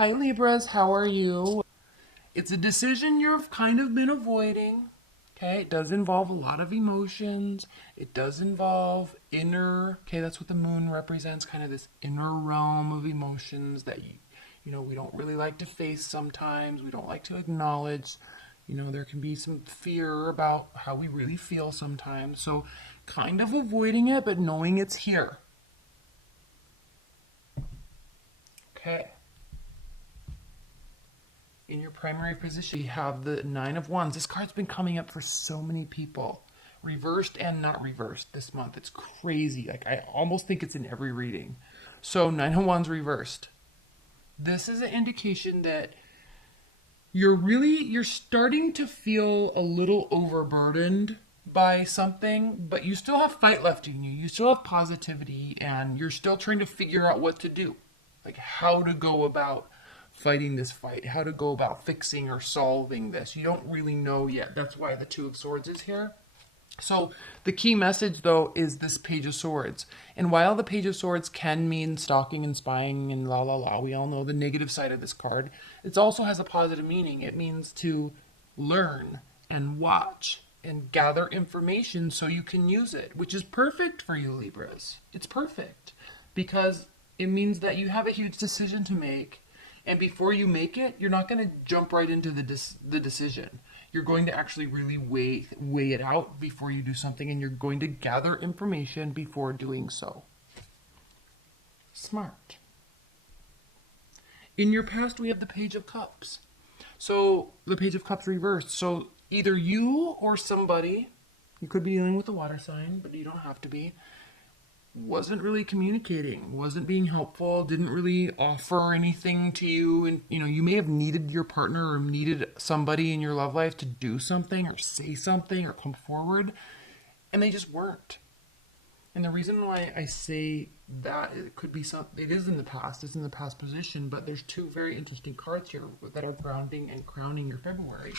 Hi Libras, how are you? It's a decision you've kind of been avoiding. Okay, it does involve a lot of emotions. It does involve inner, okay, that's what the moon represents, kind of this inner realm of emotions that we don't really like to face sometimes. We don't like to acknowledge. There can be some fear about how we really feel sometimes. So kind of avoiding it, but knowing it's here. Okay. In your primary position, you have the Nine of Wands. This card's been coming up for so many people, reversed and not reversed this month. It's crazy. Like, I almost think it's in every reading. So Nine of Wands reversed. This is an indication that you're starting to feel a little overburdened by something, but you still have fight left in you. You still have positivity, and you're still trying to figure out what to do, like how to go about fighting this fight, how to go about fixing or solving this. You don't really know yet. That's why the Two of Swords is here. So the key message, though, is this Page of Swords. And while the Page of Swords can mean stalking and spying and la la la, we all know the negative side of this card, it also has a positive meaning. It means to learn and watch and gather information so you can use it, which is perfect for you, Libras. It's perfect because it means that you have a huge decision to make. And before you make it, you're not going to jump right into the decision. You're going to actually really weigh it out before you do something, and you're going to gather information before doing so. Smart. In your past, we have the Page of Cups. So the Page of Cups reversed. So either you or somebody, you could be dealing with a water sign, but you don't have to be, wasn't really communicating, wasn't being helpful, didn't really offer anything to you. And you may have needed your partner or needed somebody in your love life to do something or say something or come forward, and they just weren't. And the reason why I say that, it could be it is in the past, it's in the past position, but there's two very interesting cards here that are grounding and crowning your February.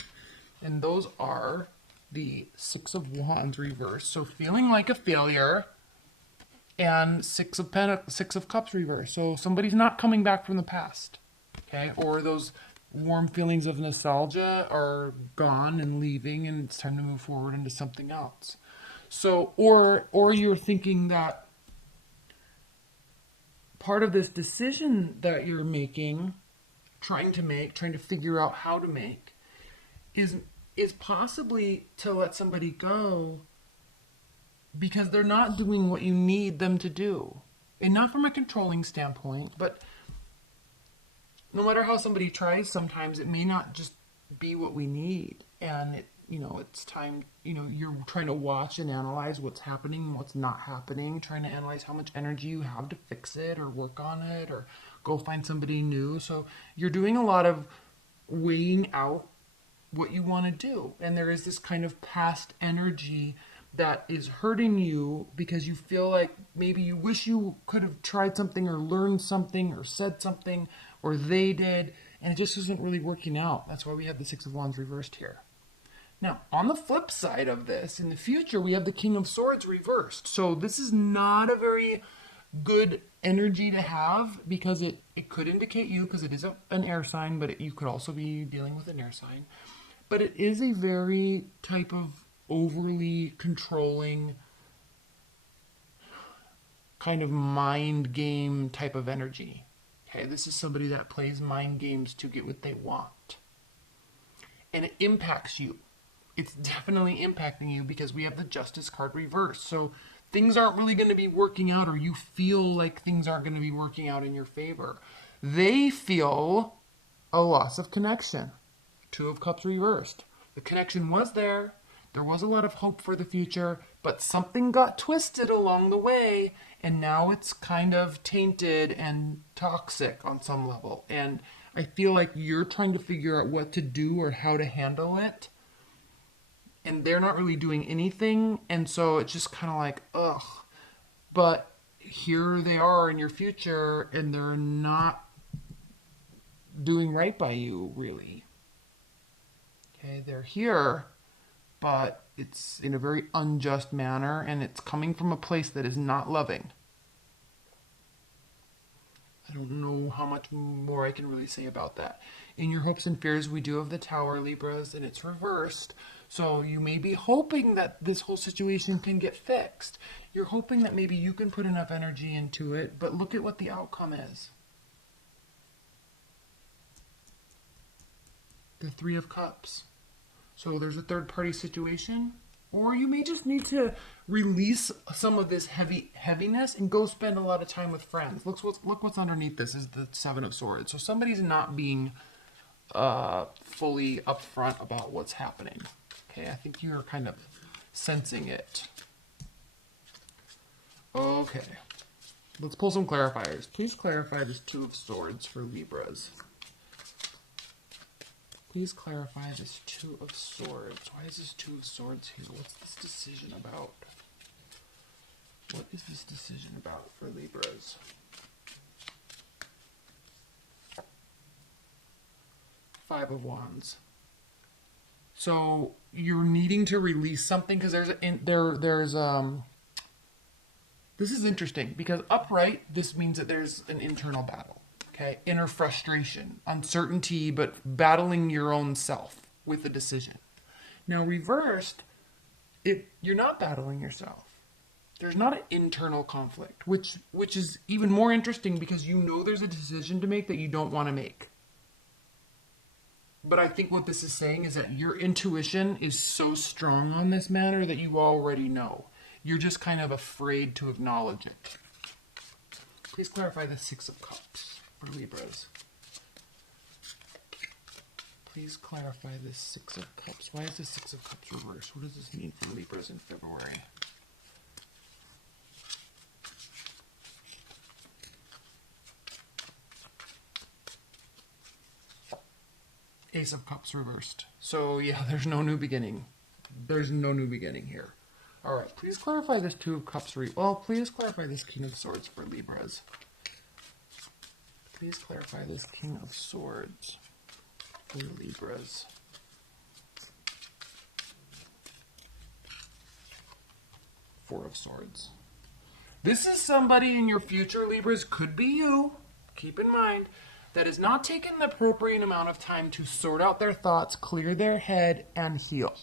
And those are the Six of Wands reversed, so feeling like a failure, and Six of Cups reverse. So somebody's not coming back from the past, okay? Or those warm feelings of nostalgia are gone and leaving, and it's time to move forward into something else. So, or you're thinking that part of this decision that you're making, trying to figure out how to make, is possibly to let somebody go because they're not doing what you need them to do. And not from a controlling standpoint, but no matter how somebody tries, sometimes it may not just be what we need. And it's time, you're trying to watch and analyze what's happening, what's not happening, trying to analyze how much energy you have to fix it or work on it or go find somebody new. So you're doing a lot of weighing out what you want to do. And there is this kind of past energy that is hurting you because you feel like maybe you wish you could have tried something or learned something or said something, or they did, and it just isn't really working out. That's why we have the Six of Wands reversed here. Now, on the flip side of this, in the future, we have the King of Swords reversed. So this is not a very good energy to have because it could indicate you, because it is an air sign, but you could also be dealing with an air sign. But it is a very type of overly controlling kind of mind game type of energy. Okay, this is somebody that plays mind games to get what they want. And it impacts you. It's definitely impacting you because we have the Justice card reversed. So things aren't really going to be working out, or you feel like things aren't going to be working out in your favor. They feel a loss of connection. Two of Cups reversed. The connection was there. There was a lot of hope for the future, but something got twisted along the way, and now it's kind of tainted and toxic on some level. And I feel like you're trying to figure out what to do or how to handle it, and they're not really doing anything, and so it's just kind of like, ugh. But here they are in your future, and they're not doing right by you, really. Okay, they're here, but it's in a very unjust manner, and it's coming from a place that is not loving. I don't know how much more I can really say about that. In your hopes and fears, we do have the Tower, Libras, and it's reversed. So you may be hoping that this whole situation can get fixed. You're hoping that maybe you can put enough energy into it, but look at what the outcome is. The Three of Cups. So there's a third party situation, or you may just need to release some of this heaviness and go spend a lot of time with friends. Look what's underneath this is the Seven of Swords. So somebody's not being fully upfront about what's happening. Okay, I think you're kind of sensing it. Okay, let's pull some clarifiers. Please clarify this Two of Swords for Libras. Please clarify this Two of Swords. Why is this Two of Swords here? What's this decision about? What is this decision about for Libras? Five of Wands. So you're needing to release something because this is interesting because upright, this means that there's an internal battle. Okay, inner frustration, uncertainty, but battling your own self with a decision. Now reversed, you're not battling yourself. There's not an internal conflict, which is even more interesting because you know there's a decision to make that you don't want to make. But I think what this is saying is that your intuition is so strong on this matter that you already know. You're just kind of afraid to acknowledge it. Please clarify the Six of Cups for Libras. Please clarify this Six of Cups. Why is the Six of Cups reversed? What does this mean for Libras in February? Ace of Cups reversed. So yeah, there's no new beginning. There's no new beginning here. All right, please clarify this Two of Cups. Please clarify this King of Swords for Libras. Please clarify this King of Swords for Libras. Four of Swords. This is somebody in your future, Libras, could be you, keep in mind, that has not taken the appropriate amount of time to sort out their thoughts, clear their head, and heal.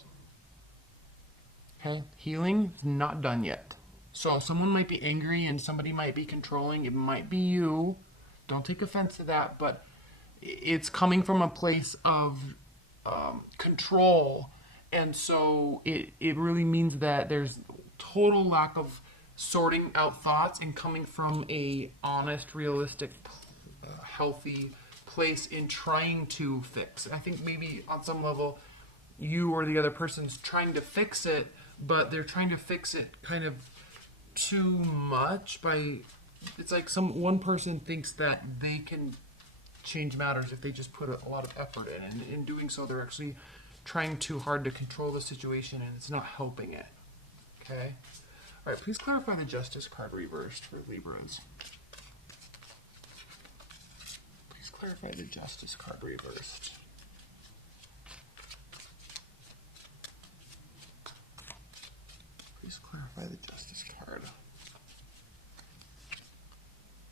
Okay? Healing is not done yet. So someone might be angry and somebody might be controlling. It might be you. Don't take offense to that, but it's coming from a place of control. And so it really means that there's total lack of sorting out thoughts and coming from a honest, realistic, healthy place in trying to fix. I think maybe on some level you or the other person's trying to fix it, but they're trying to fix it kind of too much by, it's like one person thinks that they can change matters if they just put a lot of effort in, and in doing so they're actually trying too hard to control the situation and it's not helping it. Okay? All right, please clarify the Justice card reversed for Libras. Please clarify the Justice card reversed. Please clarify the Justice card.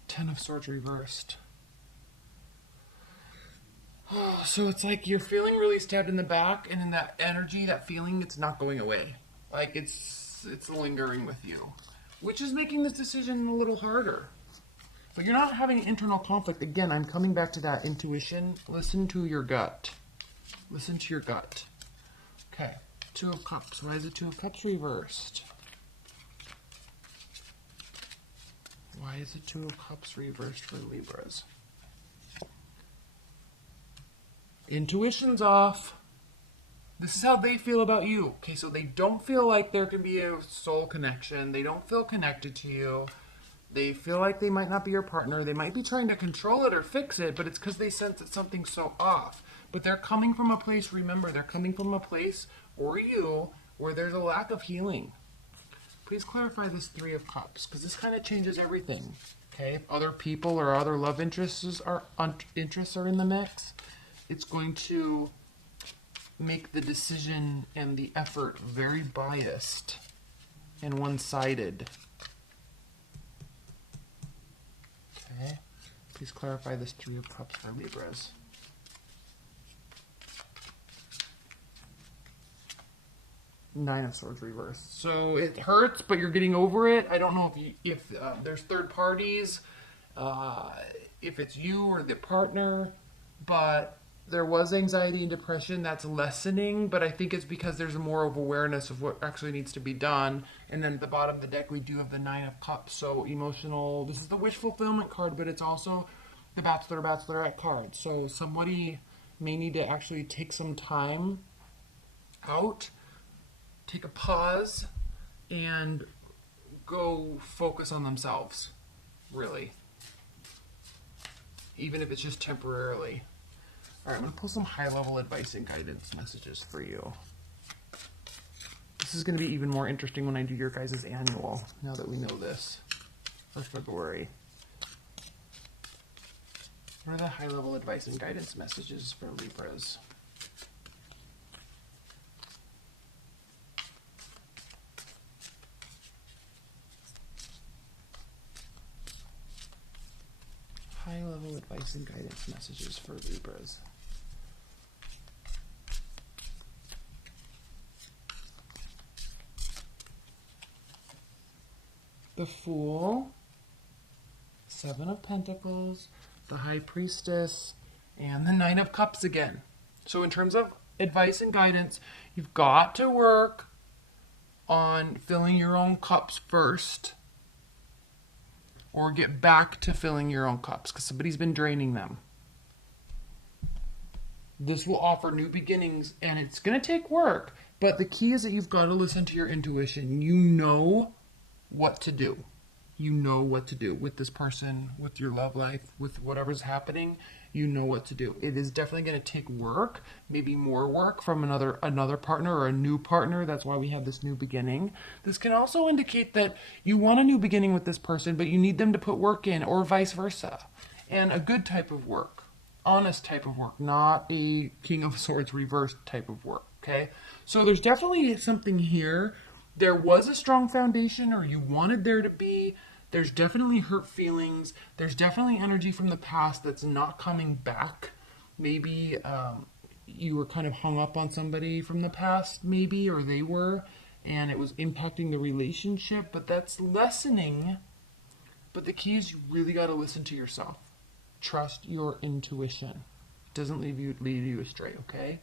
Ten of Swords reversed. Oh, so it's like you're feeling really stabbed in the back, and in that energy, that feeling, it's not going away. Like it's lingering with you, which is making this decision a little harder. But you're not having internal conflict. Again, I'm coming back to that intuition. Listen to your gut. Listen to your gut. Okay, Two of Cups. Why is the Two of Cups reversed? Why is the Two of Cups reversed for Libras? Intuition's off. This is how they feel about you. Okay, so they don't feel like there can be a soul connection. They don't feel connected to you. They feel like they might not be your partner. They might be trying to control it or fix it, but it's because they sense that something's so off. But they're coming from a place, remember, they're coming from a place, or you, where there's a lack of healing. Please clarify this Three of Cups, because this kind of changes everything. Okay, if other people or other love interests are in the mix, it's going to make the decision and the effort very biased and one-sided. Okay, Please clarify this Three of Cups for Libras. Nine of Swords reversed. So it hurts, but you're getting over it. I don't know if there's third parties, if it's you or the partner, but there was anxiety and depression that's lessening, but I think it's because there's more of awareness of what actually needs to be done. And then at the bottom of the deck, we do have the Nine of Cups. So emotional, this is the wish fulfillment card, but it's also the Bachelor, Bachelorette card. So somebody may need to actually take some time out, take a pause, and go focus on themselves, really. Even if it's just temporarily. All right, I'm going to pull some high-level advice and guidance messages for you. This is going to be even more interesting when I do your guys' annual, now that we know this, for February. What are the high-level advice and guidance messages for Libras? High-level advice and guidance messages for Libras. The Fool, Seven of Pentacles, the High Priestess, and the Nine of Cups again. So in terms of advice and guidance, you've got to work on filling your own cups first, or get back to filling your own cups because somebody's been draining them. This will offer new beginnings, and it's going to take work, but the key is that you've got to listen to your intuition. You know what to do. You know what to do with this person, with your love life, with whatever's happening. You know what to do. It is definitely going to take work, maybe more work from another partner or a new partner. That's why we have this new beginning. This can also indicate that you want a new beginning with this person, but you need them to put work in, or vice versa. And a good type of work, honest type of work, not a King of Swords reversed type of work, okay? So there's definitely something here. There was a strong foundation, or you wanted there to be. There's definitely hurt feelings. There's definitely energy from the past that's not coming back. Maybe you were kind of hung up on somebody from the past, maybe, or they were, and it was impacting the relationship, but that's lessening. But the key is you really got to listen to yourself. Trust your intuition. It doesn't lead you astray, okay?